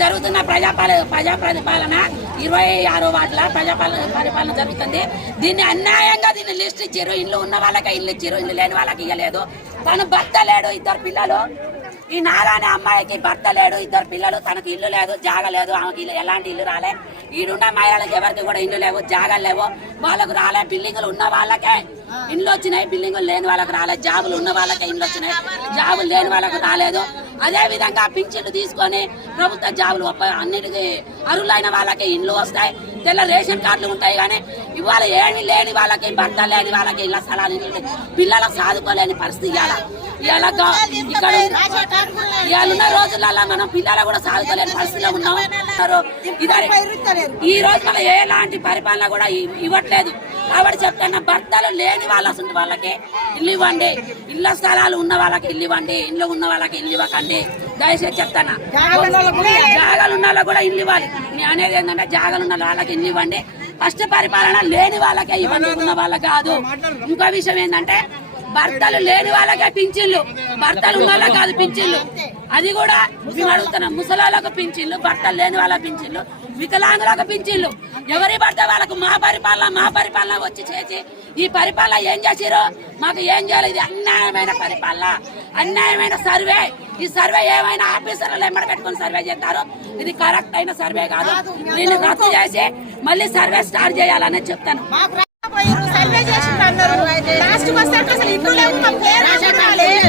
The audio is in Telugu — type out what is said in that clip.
జరుగుతున్న ప్రజాప్రతిపాలన 26వ వార్డుల పరిపాలన జరుగుతుంది. దీన్ని అన్యాయంగా దీన్ని లిస్ట్ ఇచ్చారు. ఇల్లు ఉన్న వాళ్ళకి ఇల్లు ఇచ్చారు, ఇల్లు లేని వాళ్ళకి ఇవ్వలేదు. తను భర్త లేడు, 2 పిల్లలు. ఈ నారాయణ అమ్మాయికి భర్త లేడు, 2 పిల్లలు. తనకు ఇల్లు లేదు, జాగ లేదు. ఆమెకి ఎలాంటి ఇల్లు రాలే. ఈడున్న మహిళలకు ఎవరికి కూడా ఇల్లు లేవు, జాగాలు లేవు. వాళ్ళకు రాలే. బిల్డింగులు ఉన్న వాళ్ళకే ఇండ్లు వచ్చినాయి, బిల్డింగులు లేని వాళ్ళకి రాలేదు. జాబులు ఉన్న వాళ్ళకే ఇండ్లు వచ్చినాయి, జాబులు లేని వాళ్ళకు రాలేదు. అదే విధంగా పింఛన్లు తీసుకొని ప్రభుత్వ జాబులు అన్నిటికీ అర్హులైన వాళ్ళకి ఇండ్లు వస్తాయి. తెల్ల రేషన్ కార్డులు ఉంటాయి. కానీ ఇవాళ ఏమీ లేని వాళ్ళకి, భర్త లేని వాళ్ళకి ఇళ్ళ స్థలాలు పిల్లలకు సాదుకోలేని పరిస్థితి ఇక్కడ ఇవాళ రోజులలో మనం పిల్లలు కూడా సాదుకోలేని పరిస్థితిలో ఉన్నాం. ఈ రోజు మనం ఎలాంటి పరిపాలన కూడా ఇవ్వట్లేదు. కాబట్టి చెప్తున్నా, భర్తలు లేని వాళ్ళకి ఇల్లు ఇవ్వండి, ఇళ్ల స్థలాలు ఉన్న వాళ్ళకి ఇల్లు ఇవ్వండి, ఇల్లు ఉన్న వాళ్ళకి ఇల్లు ఇవ్వకండి. దయచేసి చెప్తాను, జాగాలు ఉన్న వాళ్ళకి కూడా ఇల్లు ఇవ్వాలి. నేను అనేది ఏంటంటే, జాగాలు ఉన్న వాళ్ళకి ఇల్లు ఇవ్వండి. ఫస్ట్ పరిపాలన లేని వాళ్ళకే ఇవ్వండి, ఉన్న వాళ్ళకి కాదు. ఇంకో విషయం ఏంటంటే, భర్తలు లేని వాళ్ళకే పింఛన్లు, భర్తలు ఉన్న వాళ్ళకి కాదు పింఛన్లు. అది కూడా మేము అడుగుతున్నాం. ముసలాళ్ళకు పింఛన్లు, భర్తలు లేని వాళ్ళ పింఛన్లు, వికలాంగులకు పింఛన్లు. ఎవరి భర్త వాళ్ళకు మా పరిపాలన వచ్చి చేసి ఈ పరిపాలన ఏం చేసిరో మాకు ఏం చేయాలి. ఇది అన్యాయమైన పరిపాలన, అన్యాయమైన సర్వే. ఈ సర్వే ఏమైనా ఆఫీసర్లు ఎమ్మడ పెట్టుకుని సర్వే చేస్తారు. ఇది కరెక్ట్ అయిన సర్వే కాదు. దీన్ని రద్దు చేసి మళ్ళీ సర్వే స్టార్ట్ చేయాలని చెప్తాను. సర్వే చేసి అన్నారు, లాస్ట్ వస్తే అసలు ఇంట్లో లేవు, దేంట్లో రాలేదు.